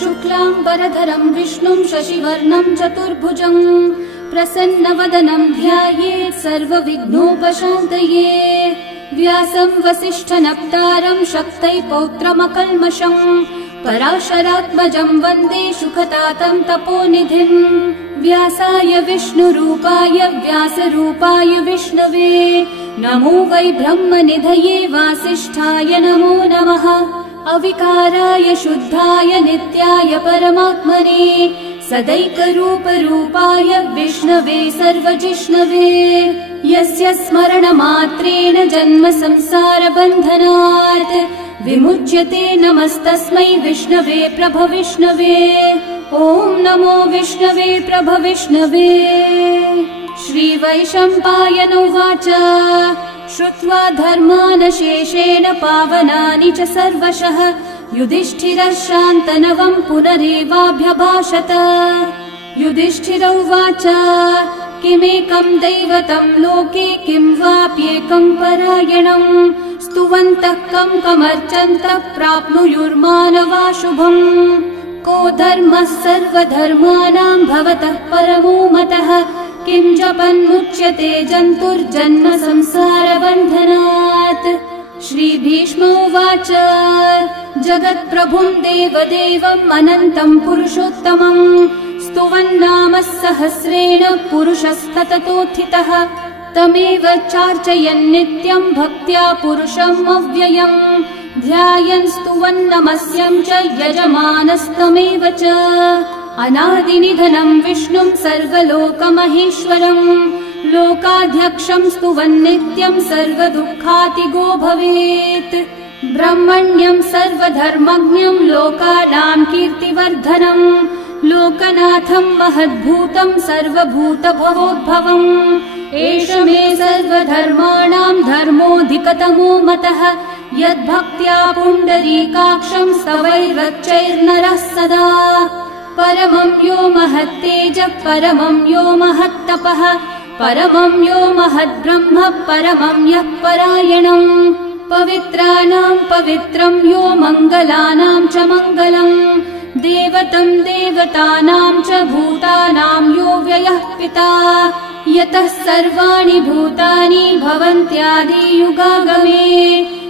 शुक्लाम्बरधरं विष्णुं शशिवर्णं चतुर्भुजं प्रसन्नवदनं ध्यायेत् सर्वविघ्नोपशान्तये। व्यासं वसिष्ठनप्तारं शक्तै पौत्रमकल्मषं पराशरात्मजं वन्दे सुखतातं तपोनिधिं। व्यासाय विष्णुरूपाय व्यासरूपाय विष्णवे नमो वै ब्रह्मनिधये वासिष्ठाय नमो नमः। अविकाराय शुद्धाय नित्याय परमात्मने सदैकरूपरूपाय विष्णवे सर्वजिष्णवे। यस्य स्मरणमात्रेण जन्म संसारबन्धनात् विमुच्यते नमस्तस्मै विष्णवे प्रभविष्णवे। ॐ नमो विष्णवे प्रभविष्णवे। श्रीवैशम्पायनोवाच श्रुत्वा धर्मानशेषेण पावनानि च सर्वशः युधिष्ठिरः शान्तनवं पुनरेवाभ्यभाषत। युधिष्ठिर उवाच किमेकं दैवतं लोके किं वाप्येकं परायणं स्तुवन्तः कमर्चन्तः प्राप्नुयुर्मानवा शुभम्। को धर्मः सर्वधर्माणां भवतः परमो मतः किं जपन्मुच्यते जन्तुर्जन्म संसारबन्धनात्। श्रीभीष्म उवाच जगत्प्रभुं देवदेवम् अनन्तं पुरुषोत्तमं स्तुवन्नामः सहस्रेण पुरुषस्तततोत्थितः तमेव चार्चयन् नित्यं भक्त्या पुरुषम् अव्ययम् ध्यायन् स्तुवन्नमस्यं च यजमानस्तमेव च। अनादिनिधनं विष्णुं सर्वलोकमहेश्वरं लोकाध्यक्षं स्तुवन्नित्यं सर्वदुःखातिगो भवेत्। ब्रह्मण्यं सर्वधर्मज्ञं लोकानां कीर्तिवर्धनं लोकनाथं महद्भूतं सर्वभूतभवोद्भवम्। एष मे सर्वधर्माणां धर्मोऽधिकतमो मतः यद्भक्त्या पुण्डरीकाक्षं स्तवैरर्चैर्नरः सदा। परमं यो महत्तेजः परमं यो महत्तपः परमं यो महद्ब्रह्म परमं यः परायणम्। पवित्राणां पवित्रं यो मङ्गलानां च मङ्गलम् देवतं देवतानां च भूतानां यो व्ययः पिता। यतः सर्वाणि भूतानि भवन्त्यादियुगागमे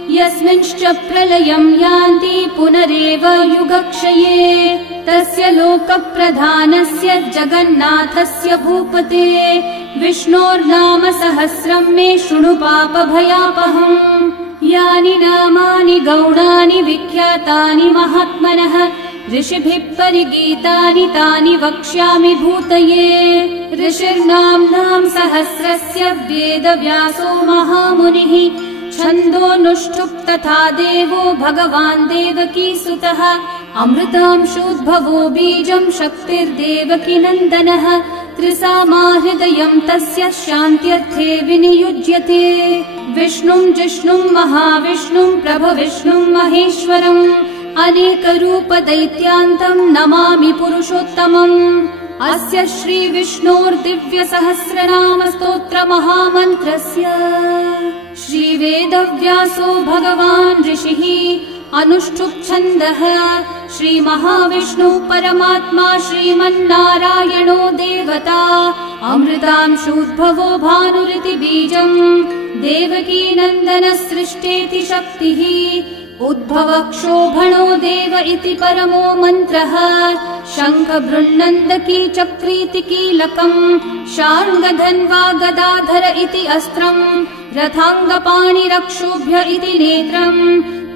यस्मिंश्च प्रलयं यान्ति पुनरेव युगक्षये। तस्य लोकप्रधानस्य जगन्नाथस्य भूपते विष्णोर्नाम सहस्रं मे शृणु पापभयापहम्। यानि नामानि गौणानि विख्यातानि महात्मनः ऋषिभिः परिगीतानि तानि वक्ष्यामि भूतये। ऋषिर्नाम्नां सहस्रस्य वेदव्यासो महामुनिः छन्दोऽनुष्ठुप् तथा देवो भगवान् देवकीसुतः। अमृतांशोद्भवो बीजं शक्तिर्देवकीनन्दनः त्रिसामा हृदयं तस्य शान्त्यर्थे विनियुज्यते। विष्णुं जिष्णुं महाविष्णुं प्रभविष्णुं महेश्वरम् अनेकरूपदैत्यान्तं नमामि पुरुषोत्तमम्। अस्य श्रीविष्णोर्दिव्यसहस्रनामस्तोत्रमहामन्त्रस्य श्रीवेदव्यासो भगवान् ऋषिः अनुष्ठुप्छन्दः श्रीमहाविष्णुः परमात्मा श्रीमन्नारायणो देवता। अमृतांशोद्भवो भानुरिति बीजम् देवकीनन्दनः सृष्टेति शक्तिः उद्भवक्षोभणो देव इति परमो मन्त्रः। शङ्खबृन्नन्दकी चक्रीति कीलकम् शार्ङ्गधन्वा गदाधर इति अस्त्रम् रथाङ्गपाणिरक्षोभ्य इति नेत्रम्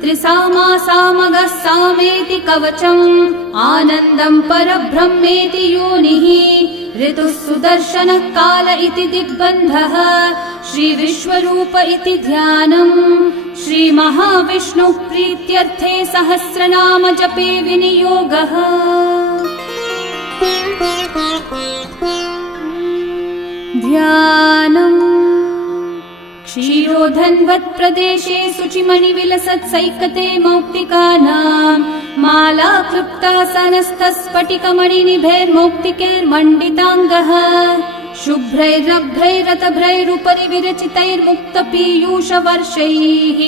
त्रिसामा सामगः सामेति कवचम् आनन्दम् परब्रह्मेति योनिः ऋतुः सुदर्शनः काल इति दिग्बन्धः श्रीविश्वरूप इति ध्यानम्। श्रीमहाविष्णुः प्रीत्यर्थे सहस्रनाम जपे विनियोगः। ध्यानम् क्षीरोधन्वत् प्रदेशे शुचिमणिविलसत्सैकते मौक्तिकानाम् माला क्लृप्तासनस्थस्फटिकमणिनिभैर्मौक्तिकैर्मण्डिताङ्गः शुभ्रैरभ्रैरतभ्रैरुपरि विरचितैर्मुक्तपीयूषवर्षैः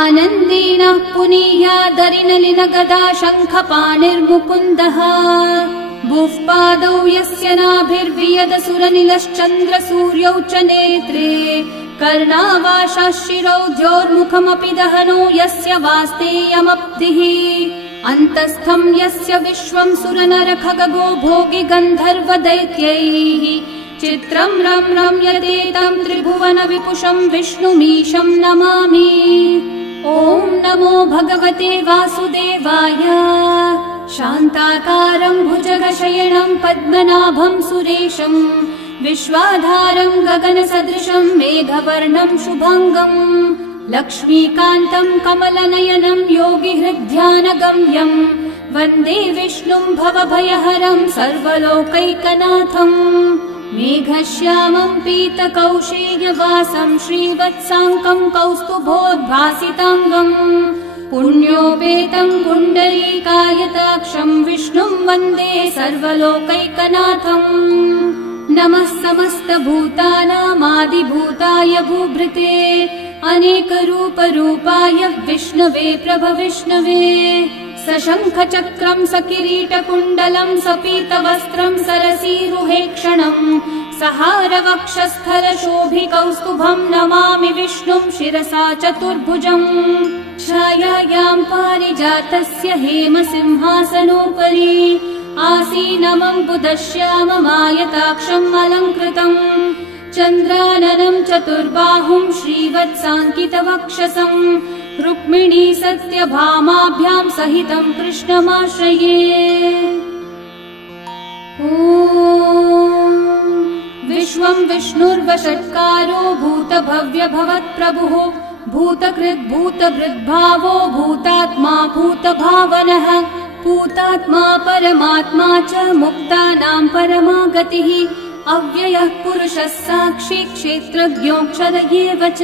आनन्देन पुनीयादरिनलिनगदा शङ्खपाणिर्मुकुन्दः बुःपादौ यस्य नाभिर्वियदसुरनिलश्चन्द्रसूर्यौ च नेत्रे कर्णावाशाः शिरौ द्योर्मुखमपि दहनो यस्य वास्तेयमब्धिः अन्तस्थं यस्य विश्वं सुरनरखगो भोगि गन्धर्वदैत्यैः चित्रं रं रम्यते तं त्रिभुवन विपुषं विष्णुमीशं नमामि। ॐ नमो भगवते वासुदेवाय। शान्ताकारं भुजगशयनं पद्मनाभं सुरेशं विश्वाधारं गगनसदृशं मेघवर्णं शुभाङ्गम् लक्ष्मीकान्तं कमलनयनं योगिहृद्ध्यानगम्यं वन्दे विष्णुं भवभयहरं सर्वलोकैकनाथम् मेघश्यामं पीतकौशेयवासं श्रीवत्साङ्कं कौस्तुभोद्भासिताङ्गम् पुण्योपेतं पुण्डरीकायताक्षं विष्णुं वन्दे सर्वलोकैकनाथम् नमः समस्तभूतानामादिभूताय भूभृते अनेकरूपरूपाय विष्णवे प्रभविष्णवे सशङ्खचक्रं सकिरीटकुण्डलं सपीतवस्त्रं सरसीरुहेक्षणं सहारवक्षस्थलशोभिकौस्तुभं नमामि विष्णुं शिरसा चतुर्भुजम् छायायां पारिजातस्य हेमसिंहासनोपरि आसीनमं बुधश्याममायताक्षम् अलङ्कृतम् चन्द्राननं चतुर्बाहुं श्रीवत्साङ्कितवक्षसं रुक्मिणी सत्यभामाभ्यां सहितं कृष्णमाश्रये। ॐ विश्वं विष्णुर्वषट्कारो भूतभव्यभवत्प्रभुः भूतकृद्भूतभृद्भावो भूतात्मा भूतभावनः भूतात्मा परमात्मा च मुक्तानां परमागतिः अव्ययः पुरुषः साक्षी क्षेत्रज्ञोऽक्षर एव च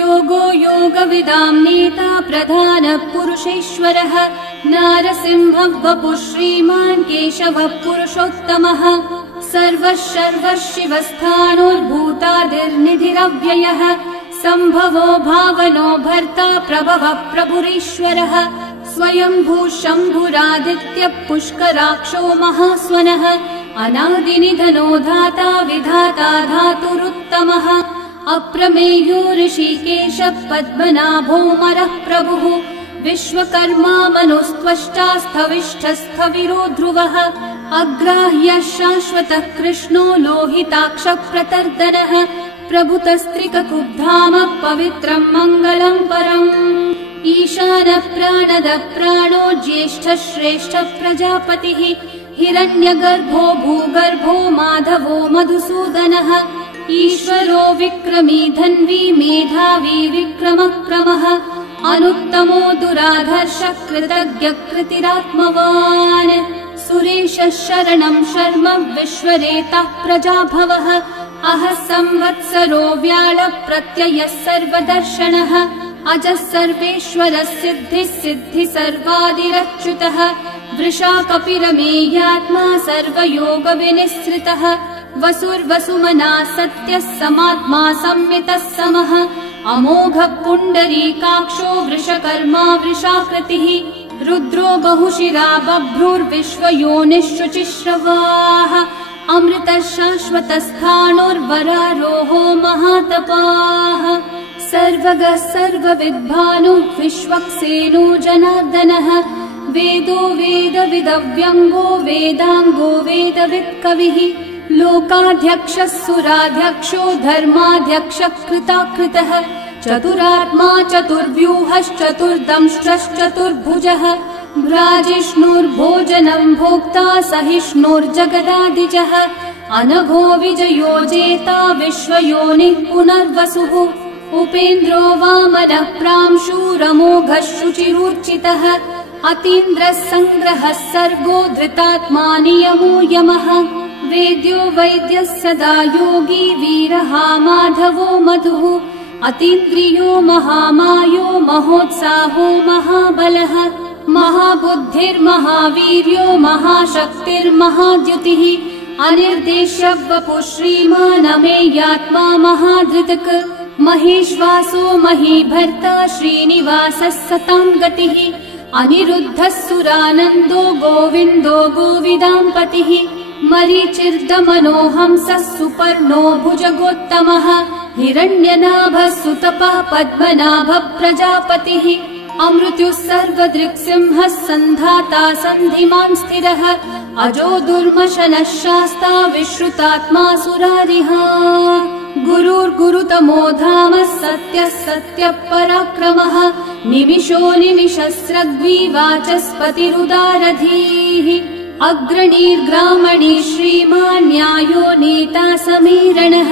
योगो योगविदां नेता प्रधानः पुरुषेश्वरः नारसिंहः वपुः श्रीमान् केशवः पुरुषोत्तमः सर्वः शर्वः शिवस्थाणोर्भूतादिर्निधिरव्ययः सम्भवो भावनो भर्ता प्रभवः प्रभुरीश्वरः स्वयंभू शम्भुरादित्यः पुष्कराक्षो महास्वनः अनादिनिधनो धाता विधाता धातुरुत्तमः अप्रमेयो ऋषिकेशः पद्मनाभोऽमरः प्रभुः विश्वकर्मा मनुस्त्वष्टा स्थविष्ठस्थविरो ध्रुवः अग्राह्यः शाश्वतः कृष्णो लोहिताक्षः प्रतर्दनः प्रभुतस्त्रिककुब्धामः पवित्रं मङ्गलं परम् ईशानः प्राणदः प्राणो ज्येष्ठः श्रेष्ठः प्रजापतिः हिरण्यगर्भो भूगर्भो माधवो मधुसूदनः ईश्वरो विक्रमी धन्वी मेधावी विक्रमक्रमः अनुत्तमो दुराधर्षः कृतज्ञः कृतिरात्मवान् सुरेशः शरणं शर्म विश्वरेतः प्रजाभवः अहः संवत्सरो व्याळः प्रत्ययः सर्वदर्शनः अजः सर्वेश्वरः सिद्धिः सिद्धि सर्वादिरच्युतः वृषा कपिरमेयात्मा सर्वयोगविनिःसृतः वसुर्वसुमना सत्यः समात्मा संवितः समः अमोघः पुण्डरीकाक्षो वृषकर्मा वृषाकृतिः रुद्रो बहुशिरा बभ्रुर्विश्वयोनिः शुचिश्रवाः अमृतः शाश्वतस्थाणोर्वरारोहो महातपाः सर्वगः सर्वविद्भानो विश्वक्सेनो जनार्दनः वेदो वेदविदव्यङ्गो वेदाङ्गो वेदवित्कविः लोकाध्यक्षः सुराध्यक्षो धर्माध्यक्षः कृताकृतः चतुरात्मा चतुर्व्यूहश्चतुर्दंष्ट्रश्चतुर्भुजः भ्राजिष्णुर्भोजनं भोक्ता सहिष्णुर्जगदादिजः अनघो विजयो जेता विश्वयोनिः पुनर्वसुः उपेन्द्रो वामनः प्रांशुरमोघः शुचिरूर्चितः अतीन्द्रः सङ्ग्रहः सर्गो धृतात्मा नियमो यमः वेद्यो वैद्यः सदा योगी वीरः माधवो मधुः अतीन्द्रियो महामायो महोत्साहो महाबलः महाबुद्धिर्महावीर्यो महाशक्तिर्महाद्युतिः अनिर्देश्य वपुः श्रीमान् अमेयात्मा महाधृतक् महेश्वासो महीभर्ता श्रीनिवासः सतां गतिः अनिरुद्धः सुरानन्दो गोविन्दो गोविदाम्पतिः मरीचिर्दमनोहंसः सुपर्णो भुजगोत्तमः हिरण्यनाभः सुतपः पद्मनाभः प्रजापतिः अमृत्युः सर्वदृक्सिंहः सन्धाता सन्धिमान् स्थिरः अजो दुर्मशनः शास्ता विश्रुतात्मा सुरारिः गुरुर्गुरुतमो धामः सत्यः सत्यः पराक्रमः निमिषो निमिषस्रग्वी वाचस्पतिरुदारधीः अग्रणीर्ग्रामणी श्रीमान् न्यायो नेता समीरणः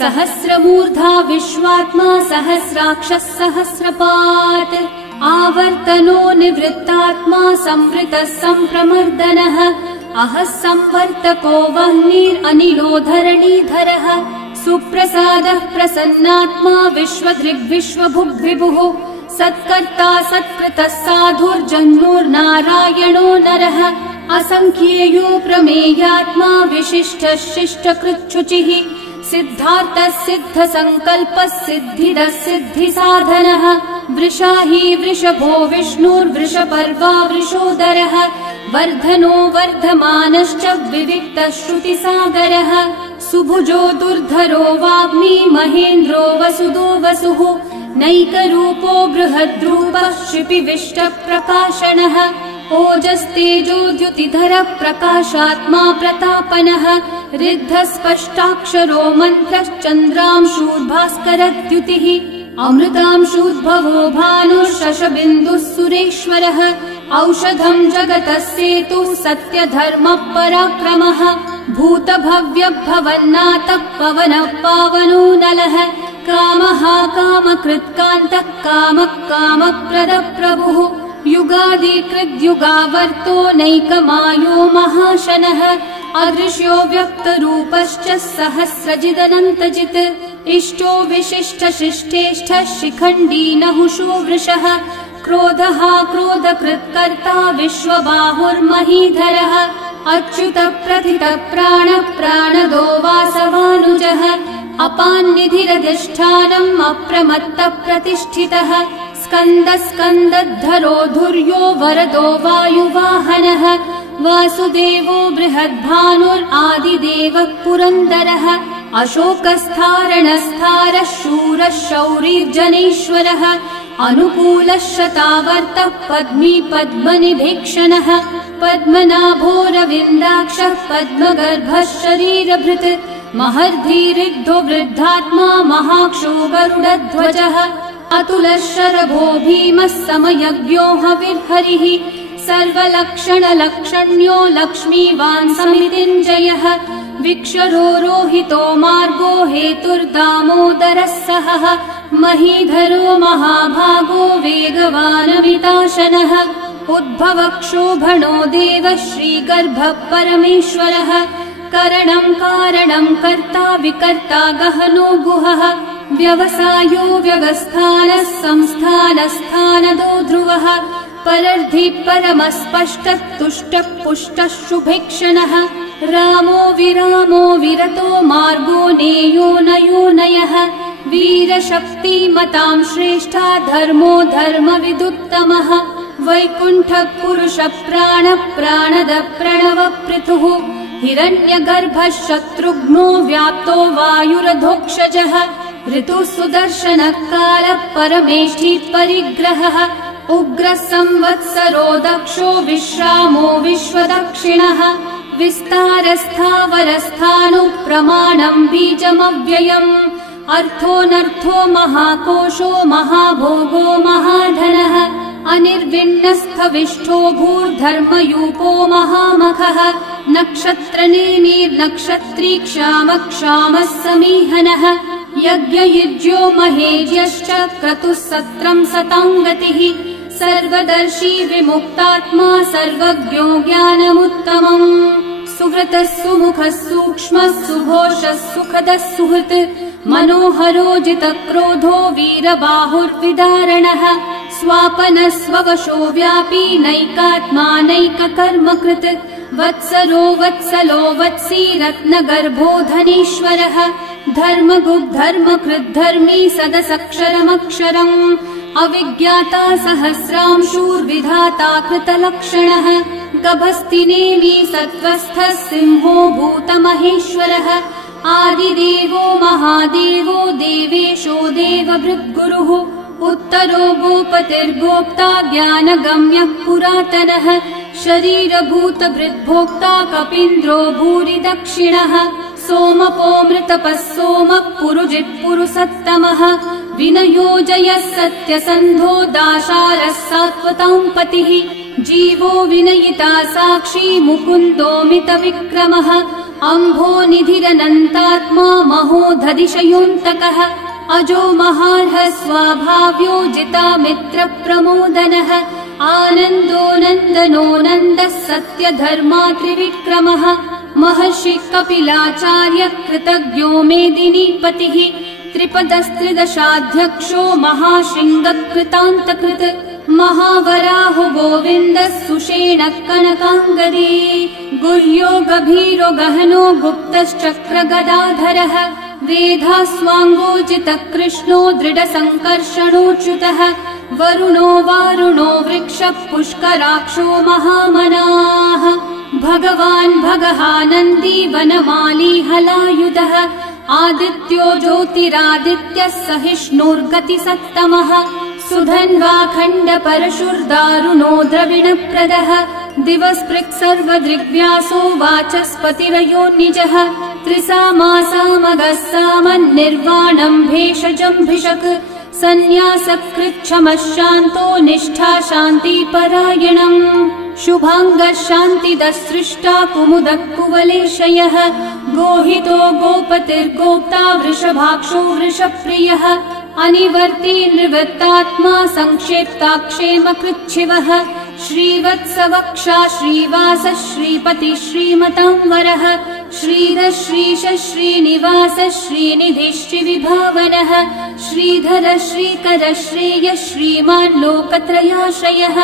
सहस्रमूर्धा विश्वात्मा सहस्राक्षः सहस्रपात् आवर्तनो निवृत्तात्मा संवृतः सम्प्रमर्दनः अहः संवर्तको वह्निरनिलो धरणीधरः सुप्रसादः प्रसन्नात्मा विश्वदृग्विश्वभुग्विभुः सत्कर्ता सत्कृतः साधुर्जन्मुर्नारायणो नरः असंख्येयो प्रमेयात्मा विशिष्टः शिष्टकृच्छुचिः सिद्धार्थः सिद्धसङ्कल्पः सिद्धिदः सिद्धिसाधनः वृषाही वृषभो विष्णुर्वृषपर्वा वृषोदरः वर्धनो वर्धमानश्च विविक्तः श्रुतिसागरः सुभुजो दुर्धरो वाग्मी महेन्द्रो वसुदो वसुः नैकरूपो बृहद्रूपः क्षिपिविष्टप्रकाशनः ओजस्तेजोद्युतिधरः प्रकाशात्मा प्रतापनः ऋद्धः स्पष्टाक्षरो मन्त्रश्चन्द्रांशूर्भास्करद्युतिः अमृतांशूद्भवो भानुः शशबिन्दुः सुरेश्वरः औषधम् जगतः सेतुः सत्यधर्मः पराक्रमः भूतभव्यभवन्नाथः पवनः पावनो नलः कामः कामकृत्कान्तः कामः कामप्रदः प्रभुः युगादिकृद्युगावर्तो नैकमायो महाशनः अदृश्यो व्यक्तरूपश्च सहस्रजिदनन्तजित् इष्टो विशिष्टशिष्टेष्ठः शिखण्डी नहुषो वृषः क्रोधः क्रोधकृत्कर्ता विश्वबाहुर्महीधरः अच्युतः प्रथितः प्राणः प्राणदो वासवानुजः अपान्निधिरधिष्ठानम् अप्रमत्तः प्रतिष्ठितः स्कन्दस्कन्दद्धरो धुर्यो वरदो वायुवाहनः वासुदेवो बृहद्भानुरादिदेवः पुरन्दरः अशोकस्थारणस्थारः शूरः शौरिर्जनेश्वरः अनुकूलः शतावर्तः पद्मी पद्मनिभीक्षणः पद्मनाभोरविन्दाक्षः पद्मगर्भः शरीरभृत् महर्धिरिग्धो वृद्धात्मा महाक्षो गरुडध्वजः अतुलः शरभो भीमः समयज्ञो हविर्हरिः सर्वलक्षणलक्षण्यो लक्ष्मीवान् समितिञ्जयः विक्षरो रोहितो मार्गो हेतुर्दामोदरः सहः महीधरो महाभागो वेगवानमिताशनः उद्भवक्षोभणो देवः श्रीगर्भः परमेश्वरः करणम् कारणम् कर्ता विकर्ता गहनो गुहः व्यवसायो व्यवस्थानः संस्थानस्थानदो ध्रुवः परर्धि परमस्पष्टः तुष्टः पुष्टः शुभेक्षणः रामो विरामो विरतो मार्गो नेयो नयो नयः वीरशक्तिमतां श्रेष्ठा धर्मो धर्मविदुत्तमः वैकुण्ठः पुरुषः प्राणः प्राणदः प्रणवपृथुः हिरण्यगर्भः शत्रुघ्नो व्याप्तो वायुरधोक्षजः ऋतुः सुदर्शनः कालः परमेष्ठी परिग्रहः उग्रः संवत्सरो दक्षो विश्रामो विश्वदक्षिणः विस्तारस्थावरस्थाणुः प्रमाणम् बीजमव्ययम् अर्थोऽनर्थो महाकोशो महाभोगो महाधनः अनिर्विण्णस्थविष्ठो भूर्धर्मयूपो महामखः नक्षत्रनेमिर्नक्षत्री क्षामः समीहनः यज्ञयुज्यो महेज्यश्च क्रतुः सत्रम् सताङ्गतिः सर्वदर्शी विमुक्तात्मा सर्वज्ञो ज्ञानमुत्तमम् सुहृतः सुमुखः सूक्ष्मः सुघोषः सुखदः सुहृत् मनोहरोजितक्रोधो वीरबाहुर्विदारणः स्वापनः स्ववशो व्यापी नैकात्मा नैककर्मकृत् वत्सरो वत्सलो वत्सी रत्नगर्भो धनेश्वरः धर्मकृद्धर्मी सदसक्षरमक्षरम् अविज्ञाता सहस्रांशूर्विधाता कृतलक्षणः गभस्तिनेमि सत्त्वस्थः सिंहो भूतमहेश्वरः आदिदेवो महादेवो देवेशो देवभृद्गुरुः उत्तरो गोपतिर्गोप्ता ज्ञानगम्यः पुरातनः शरीरभूतभृद्भोक्ता कपीन्द्रो भूरि दक्षिणः सोमपोऽमृतपः सोमः पुरुजित्पुरुसत्तमः विनयोजयः सत्यसन्धो दाशारः सात्वतां पतिः जीवो विनयिता साक्षी मुकुन्दोमितविक्रमः अम्भो निधिरनन्तात्मा महोदधिशयोऽन्तकः अजो महार्हः स्वाभाव्यो जितामित्रप्रमोदनः आनन्दो नन्दनो नन्दः सत्यधर्मात्रिविक्रमः महर्षि कपिलाचार्य कृतज्ञो मेदिनीपतिः त्रिपदस्त्रिदशाध्यक्षो महाशृङ्गकृतान्तकृत् महावराहो गोविन्दः सुषेणः कनकाङ्गदी गुह्यो गभीरो गहनो गुप्तश्चक्रगदाधरः वेधास्वाङ्गोचितः कृष्णो दृढसङ्कर्षणोच्युतः वरुणो वारुणो वृक्षः पुष्कराक्षो महामनाः भगवान् भगहानन्दी वनमाली हलायुधः आदित्यो ज्योतिरादित्यः सहिष्णुर्गतिसत्तमः सुधन्वाखण्ड परशुर्दारुणो द्रविणप्रदः दिवस्पृक् सर्वदृग्व्यासो वाचस्पतिरयो निजः त्रिसामासामगः सामन्निर्वाणम् भेषजम्भिषक् सन्न्यासकृच्छमः शान्तो निष्ठा शान्तिपरायणम् शुभाङ्गः शान्तिदः सृष्टा कुमुदः कुवलेशयः गोहितो गोपतिर्गोप्ता वृषभाक्षो वृषप्रियः अनिवर्ती निवृत्तात्मा संक्षेप्ताक्षेमकृच्छिवः श्रीवत्सवक्षा श्रीवासः श्रीपतिः श्रीमतांवरः श्रीधः श्रीशः श्रीनिवासः श्रीनिधिः श्रीविभावनः श्रीधरः श्रीकरः श्रेयः श्रीमान् लोकत्रयाश्रयः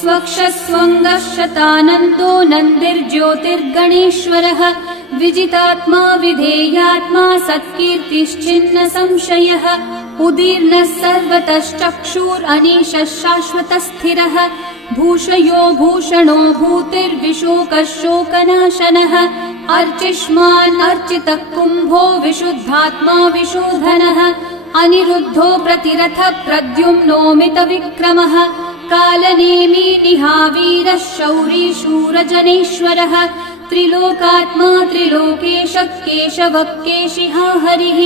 स्वक्षः स्वङ्गः शतानन्दो नन्दिर्ज्योतिर्गणेश्वरः विजितात्मा विधेयात्मा सत्कीर्तिश्चिन्न संशयः उदीर्णः सर्वतश्चक्षुरनीशः शाश्वतस्थिरः भूषयो भूषणो भूतिर्विशोकः शोकनाशनः अर्चिष्मान् अर्चितः कुम्भो विशुद्धात्मा विशोधनः अनिरुद्धो प्रतिरथ प्रद्युम्नोमितविक्रमः कालनेमी निहावीरः शौरी शूरजनेश्वरः त्रिलोकात्मा त्रिलोकेशः केशवः केशिहा हरिः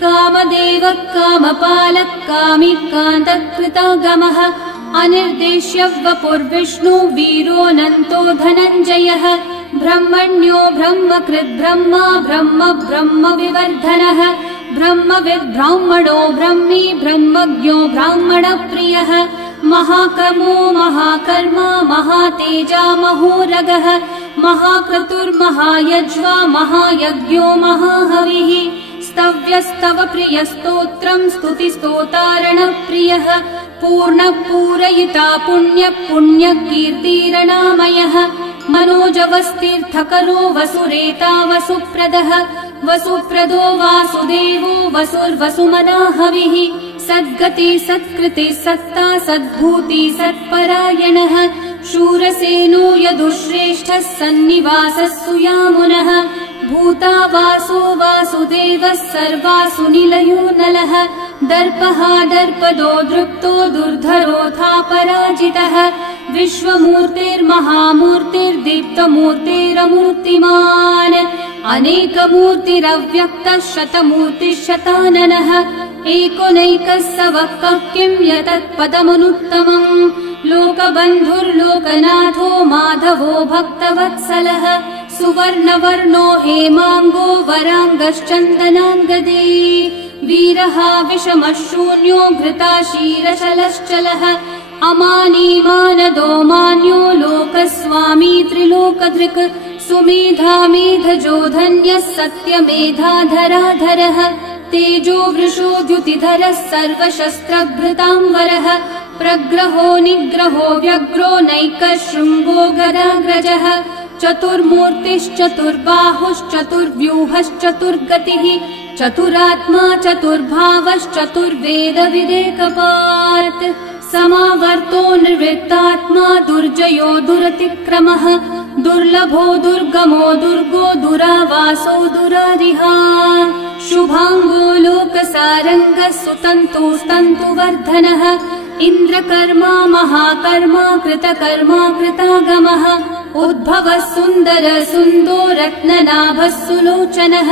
कामदेवः कामपालः कामिकान्तकृतागमः अनिर्देश्य वपुर्विष्णु वीरोऽनन्तो धनञ्जयः ब्रह्मण्यो ब्रह्मकृद्ब्रह्मा ब्रह्म ब्रह्मविवर्धनः ब्रह्मविद् ब्राह्मणो ब्रह्मी ब्रह्मज्ञो ब्राह्मणप्रियः महाकर्मो महाकर्मा महातेजा महोरगः महाक्रतुर्महायज्वा महायज्ञो महाहविः स्तव्यस्तव प्रियस्तोत्रम् स्तुतिस्तोतारणप्रियः पूर्णपूरयिता पुण्यकीर्तिरणामयः मनोजवस्तीर्थकरो वसुरेता वसुप्रदः वसुप्रदो वासुदेवो वसुर्वसुमनाहविः सद्गति सत्कृति सत्ता सद्भूति सत्परायणः शूरसेनो यदुश्रेष्ठः सन्निवासः सुयामुनः भूता वासो वासुदेवः सर्वासु निलयो नलः दर्पः दर्पदो दृप्तो दुर्धरोऽथा पराजितः विश्वमूर्तिर्महामूर्तिर्दीप्तमूर्तिरमूर्तिमान् अनेकमूर्तिरव्यक्तः शतमूर्तिः शताननः एकोनैकः स वः किम् यतत्पदमनुत्तमम् लोकबन्धुर्लोकनाथो माधवो भक्तवत्सलः सुवर्णवर्णो हेमाङ्गो वराङ्गश्चन्दनाङ्गदे वीरः विषमः शून्यो घृताशीरशलश्चलः अमानी मानदो मान्यो लोकस्वामी त्रिलोकधृक् सुमेधामेधजो धन्यः सत्यमेधाधराधरः तेजो वृषो द्युतिधरः सर्वशस्त्रभृताम्बरः प्रग्रहो निग्रहो व्यग्रो नैकशृङ्गो गदाग्रजः चतुर्मूर्तिश्चतुर्बाहुश्चतुर्व्यूहश्चतुर्गतिः चतुरात्मा चतुर्भावश्चतुर्वेदविदेकपात् समावर्तो निर्वृत्तात्मा दुर्जयो दुरतिक्रमः दुर्लभो दुर्गमो दुर्गो दुरावासो दुरारिहा शुभाङ्गो लोकसारङ्गः सुतन्तुस्तन्तुवर्धनः इन्द्रकर्मा महाकर्मा कृतकर्मा कृतागमः उद्भवः सुन्दर सुन्दो रत्ननाभः सुलोचनः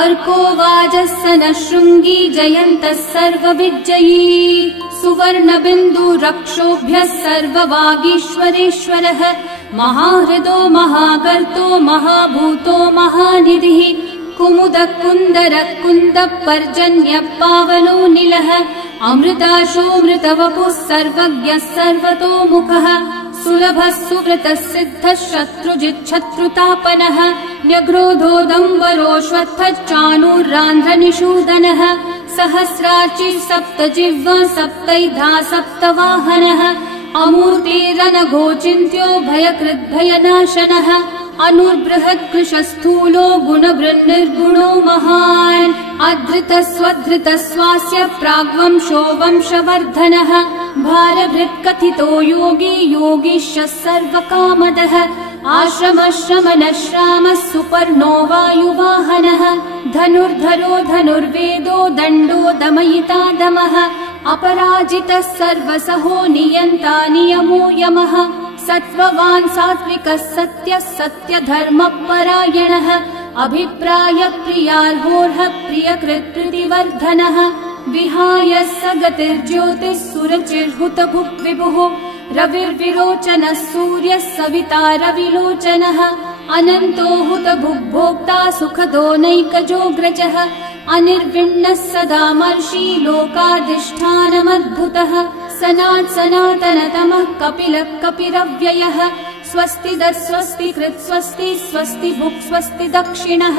अर्को वाजः नः शृङ्गी जयन्तः सर्वविजयी सुवर्णबिन्दु रक्षोभ्यः सर्ववागीश्वरेश्वरः महाहृदो महागर्तो महाभूतो महानिधिः कुमुदः कुन्दरः कुन्दः पर्जन्यः पावनो निलः अमृताशोऽमृतवपुः सर्वज्ञः सर्वतोमुखः सुलभः सुव्रतः सिद्धः शत्रुजिच्छत्रुतापनः न्यग्रोधोदम्बरोऽश्वत्थश्चाणूरान्ध्रनिषूदनः सहस्रार्ची सप्तजिह्वा सप्तैधा सप्तवाहनः अमूर्तिरनघोचिन्त्यो भयकृद्भयनाशनः अनुर्बृहत्कृशस्थूलो गुणभृन्निर्गुणो महान् अधृतस्वधृतस्वास्य प्राग्वंशो वंशवर्धनः भारभृत्कथितो योगी योगीशः सर्वकामदः आश्रमश्रमणश्रामः सुपर्णो वायुवाहनः धनुर्धरो धनुर्वेदो दण्डो दमयिता दमः अपराजितः सर्वसहो नियन्ता नियमो यमः सत्त्ववान् सात्विकः सत्यः सत्यधर्मपरायणः अभिप्रायप्रियार्होर्हः प्रियकृत्कृतिवर्धनः विहाय स गतिर्ज्योतिः सुरचिर्हुतभुक् विभुः रविर्विरोचनः सूर्यः सविता रविलोचनः अनन्तो हुतभुग्भोक्ता सुखदो नैकजोऽग्रजः अनिर्विण्णः सदा मर्षि लोकाधिष्ठानमद्भुतः सनातनतमः कपिलः कपिरव्ययः स्वस्तिदः स्वस्तिकृत् स्वस्ति स्वस्ति भुक् स्वस्ति दक्षिणः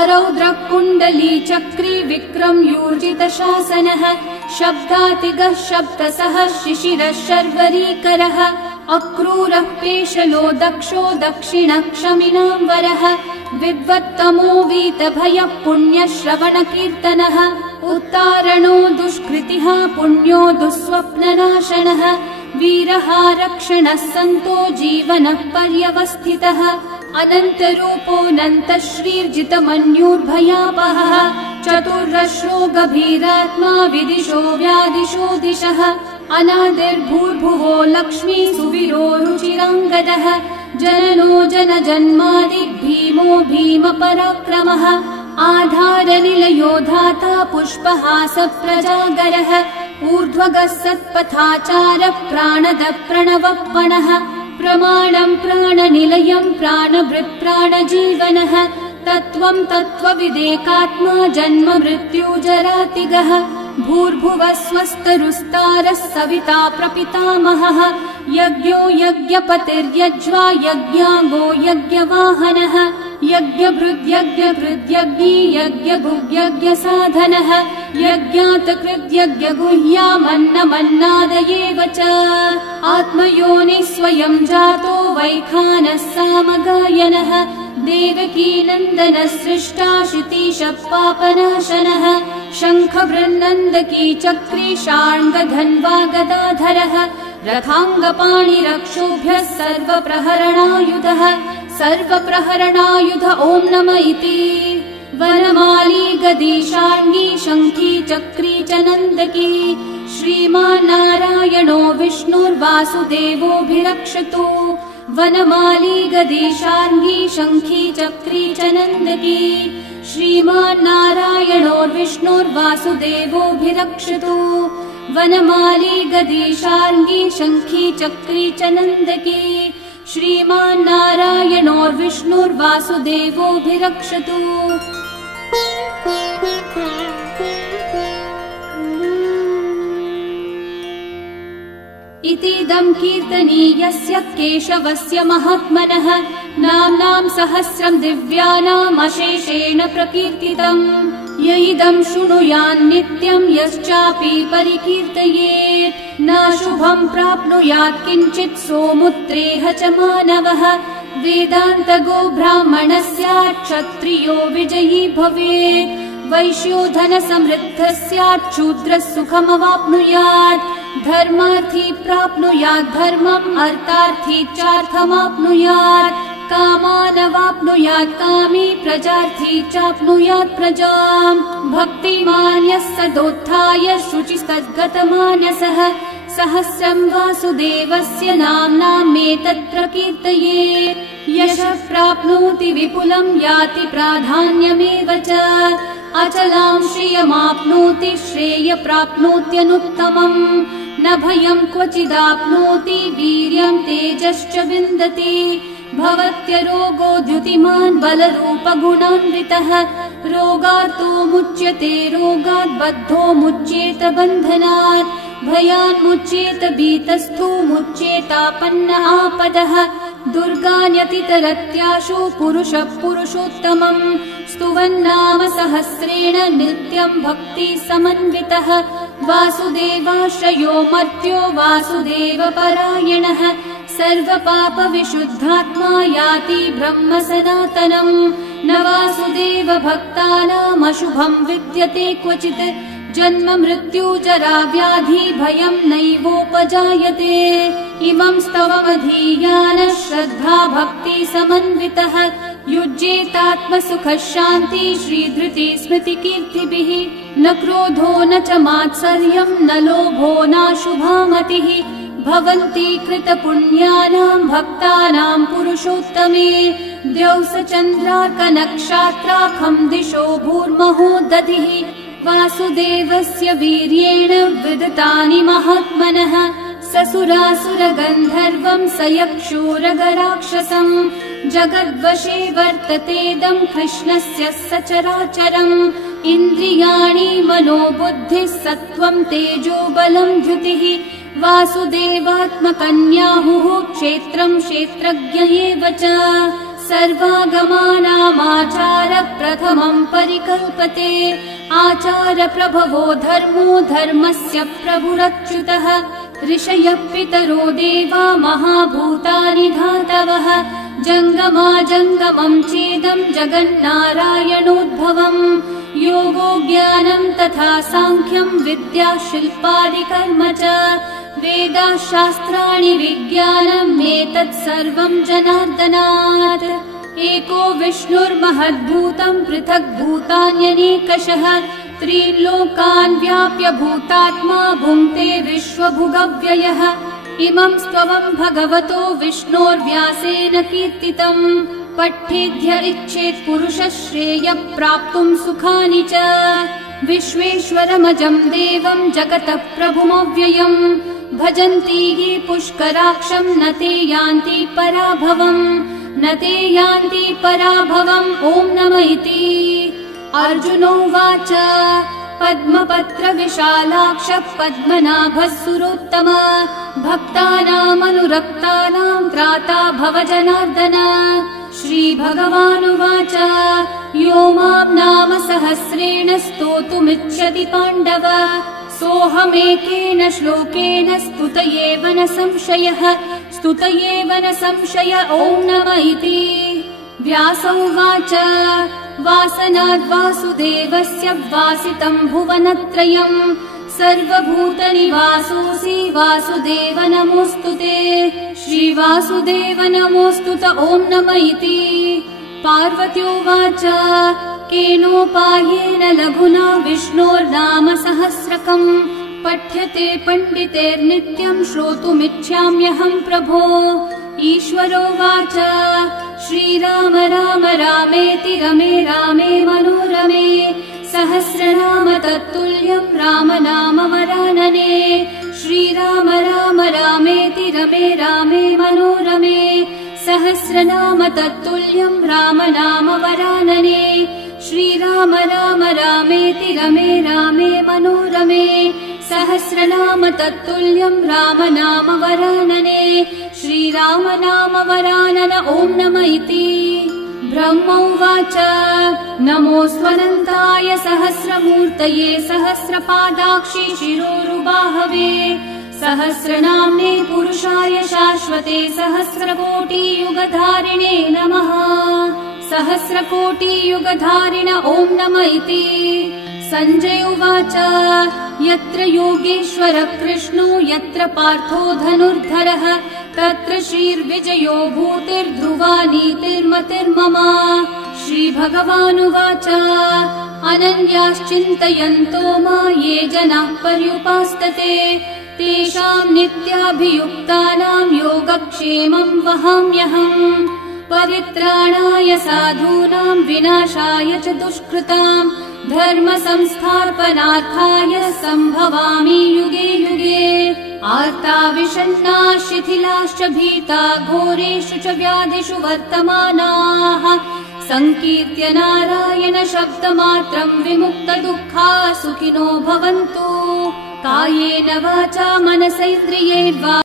अरौद्रः कुण्डली चक्री विक्रम्यूर्जितशासनः शब्दातिगः शब्दसः शिशिरः शर्वरीकरः अक्रूरः पेशलो दक्षो दक्षिणः क्षमिनाम्बरः विद्वत्तमो वीतभयः पुण्यश्रवणकीर्तनः उत्तारणो दुष्कृतिः पुण्यो दुःस्वप्ननाशनः वीरः रक्षणः सन्तो जीवनः पर्यवस्थितः अनन्तरूपोऽनन्तः श्रीर्जितमन्युर्भयापहः चतुर्रश्रो गभीरात्मा विदिशो व्यादिशो दिशः अनादिर्भूर्भुवो लक्ष्मी सुवीरो रुचिराङ्गदः जननो जनजन्मादिग्भीमो भीमपराक्रमः आधारनिलयो धाता पुष्पहासप्रजागरः ऊर्ध्वगः सत्पथाचारः प्राणदः प्रणवप्पणः प्रमाणं प्राणनिलयं प्राणभृत्प्राणजीवनः तत्त्वं तत्त्वविदेकात्मा जन्म मृत्युजरातिगः भूर्भुवः स्वस्तरुस्तारः सविता प्रपितामहः यज्ञो यज्ञपतिर्यज्वा यज्ञाङ्गो यज्ञवाहनः यज्ञभृद्यज्ञकृद्यज्ञी यज्ञभुग्यज्ञसाधनः यज्ञातकृद्यज्ञगुह्यामन्नमन्नादयेव च आत्मयोनिः स्वयं जातो वैखानः सामगायनः देवकीनन्दनः सृष्टा शितीशः पापनाशनः शङ्खबृन्नन्दकी चक्री शार्ङ्गधन्वा गदाधरः रथाङ्गपाणिरक्षोभ्यः सर्वप्रहरणायुधः सर्वप्रहरणायुध ॐ नम इति वनमाली गदी शार्ङ्गी शङ्खी चक्री च नन्दकी श्रीमान्नारायणो विष्णुर्वासुदेवोऽभिरक्षतु वनमाली गदी शार्ङ्गी शङ्खी चक्री च नन्दकी श्रीमान्नारायणो विष्णुर्वासुदेवोऽभिरक्षतु वनमाली गदी शार्ङ्गी शङ्खी चक्री च नन्दकी श्रीमान्नारायणो विष्णुर्वासुदेवोऽभिरक्षतु इतीदं कीर्तनीयस्य केशवस्य महात्मनः नाम्नां सहस्रं दिव्यानाम् अशेषेण प्रकीर्तितम्। य इदं शृणुयान् नित्यं यश्चापि परिकीर्तयेत् नाशुभं प्राप्नुयात् किञ्चित् सोमुत्रेह च मानवः। वेदान्तगो ब्राह्मणः स्यात् क्षत्रियो विजयी भवेत्। वैश्यो धन समृद्धः स्यात् शूद्रः सुखमवाप्नुयात्। धर्मार्थी प्राप्नुयात् धर्मम् अर्थार्थी चार्थमाप्नुयात्। कामानवाप्नुयात् कामी प्रजार्थी चाप्नुयात् प्रजाम्। भक्तिमान् यः सदोत्थाय शुचिस्तद्गतमानसः सहस्रं वासुदेवस्य नाम्नामेतत् प्रकीर्तयेत्। यशः प्राप्नोति विपुलं याति प्राधान्यमेव च। अचलां श्रियमाप्नोति श्रेय प्राप्नोत्यनुत्तमम्। न भयं क्वचिदाप्नोति वीर्यं तेजश्च विन्दति। भवत्यरोगो द्युतिमान् बलरूपगुणान्वितः। रोगार्तो मुच्यते रोगात् बद्धो मुच्येत बन्धनात्। भयान्मुच्येत भीतस्थो मुच्येतापन्न आपदः। दुर्गान्यतितरत्याशु पुरुषः पुरुषोत्तमम्। स्तुवन्नाम सहस्रेण नित्यं भक्ति समन्वितः। वासुदेवाश्रयो मर्त्यो वासुदेव परायणः। सर्वपाप विशुद्धात्मा याति ब्रह्म सनातनम्। न वासुदेव भक्तानाम् अशुभं विद्यते क्वचित्। जन्म मृत्यु जरा व्याधि भयं नैवोपजायते। इमं स्तवमधीयानः श्रद्धा भक्ति समन्वितः। युज्येतात्मसुखः शान्ति श्रीधृति स्मृति कीर्तिभिः। न क्रोधो न च मात्सर्यं न लोभो नाशुभा मतिः। भवन्ति कृतपुण्यानां भक्तानां पुरुषोत्तमे। द्यौस चन्द्रार्कनक्षत्राखं दिशो भूर्महो दधिः। वासुदेवस्य वीर्येण विदतानि महात्मनः। ससुरासुरगन्धर्वं स यक्षोरगराक्षसम्। जगद्वशे वर्ततेदं कृष्णस्य सचराचरम्। इन्द्रियाणि मनोबुद्धिः सत्त्वं तेजो बलं द्युतिः। वासुदेवात्मकन्याहुः क्षेत्रं क्षेत्रज्ञ एव च। सर्वागमानामाचार प्रथमं परिकल्पते। आचार प्रभवो धर्मो धर्मस्य प्रभुरच्युतः। ऋषयः पितरो देवा महाभूतानि धातवः। जङ्गमाजङ्गमं चेदं जगन्नारायणोद्भवम्। योगो ज्ञानं तथा साङ्ख्यं विद्या शिल्पादिकर्म च। वेदाशास्त्राणि विज्ञानम् एतत् सर्वं जनार्दनात्। एको विष्णुर्महद्भूतं पृथक् भूतान्यनेकशः। त्रीन् लोकान् व्याप्य भूतात्मा भुङ्क्ते विश्वभुगव्ययः। इमं स्तवं भगवतो विष्णोर्व्यासेन कीर्तितम्। पठ्येद्य इच्छेत् पुरुषः श्रेयः प्राप्तुं सुखानि च। विश्वेश्वरमजं देवं जगतः प्रभुमव्ययम्। भजन्ति ये पुष्कराक्षं न ते यान्ति पराभवम्। न ते यान्ति पराभवम्। ॐ नमः इति। अर्जुनोवाच पद्मपत्र विशालाक्ष पद्मनाभः सुरोत्तम। भक्तानामनुरक्तानां त्राता भव जनार्दन। श्रीभगवानुवाच यो मां नाम सहस्रेण स्तोतुमिच्छति पाण्डव। सोऽहमेकेन श्लोकेन स्तुत एव न संशयः। स्तुत एव न संशय। ॐ नमः इति। व्यास उवाच वासनाद् वासुदेवस्य वासितं भुवनत्रयम्। सर्वभूतनिवासोऽसि वासुदेव नमोऽस्तुते। श्रीवासुदेव नमोऽस्तुत। ॐ नमः इति। पार्वत्योवाच केनोपायेन लघुना विष्णोर्नाम सहस्रकम्। पठ्यते पण्डितेर्नित्यं श्रोतुमिच्छाम्यहं प्रभो। ईश्वरोवाच श्रीराम राम रामेति रमे रामे मनोरमे। सहस्रनाम तत्तुल्यं राम नाम वरानने। श्रीराम राम रामेति रमे रामे मनोरमे। सहस्रनाम तत्तुल्यं राम नाम वरानने। श्रीराम राम रामेति रमे रामे मनोरमे। सहस्रनाम तत्तुल्यं राम नाम वरानने श्रीराम नाम वरानन ॐ नमः इति ब्रह्म उवाच नमोऽस्त्वनन्ताय सहस्रमूर्तये सहस्रपादाक्षि शिरोरुबाहवे सहस्रनाम्ने पुरुषाय शाश्वते सहस्रकोटियुगधारिणे नमः सहस्रकोटियुगधारिण ॐ नमः इति सञ्जय उवाच यत्र योगेश्वरः कृष्णो यत्र पार्थो धनुर्धरः तत्र श्रीर्विजयो भूतिर्ध्रुवा नीतिर्मतिर्मम श्रीभगवानुवाच अनन्याश्चिन्तयन्तो मा ये जनाः पर्युपासते तेषां नित्याभियुक्तानां योगक्षेमं वहाम्यहम् परित्राणाय साधूनां विनाशाय च दुष्कृतां धर्म संस्थापनार्थाय सम्भवामि युगे युगे आर्ता विषण्णा शिथिलाश्च भीता घोरेषु च व्याधिषु वर्तमानाः संकीर्त्य नारायण शब्दमात्रं विमुक्तदुःखा सुखिनो भवन्तु कायेन वाचा मनसेन्द्रियैर्वा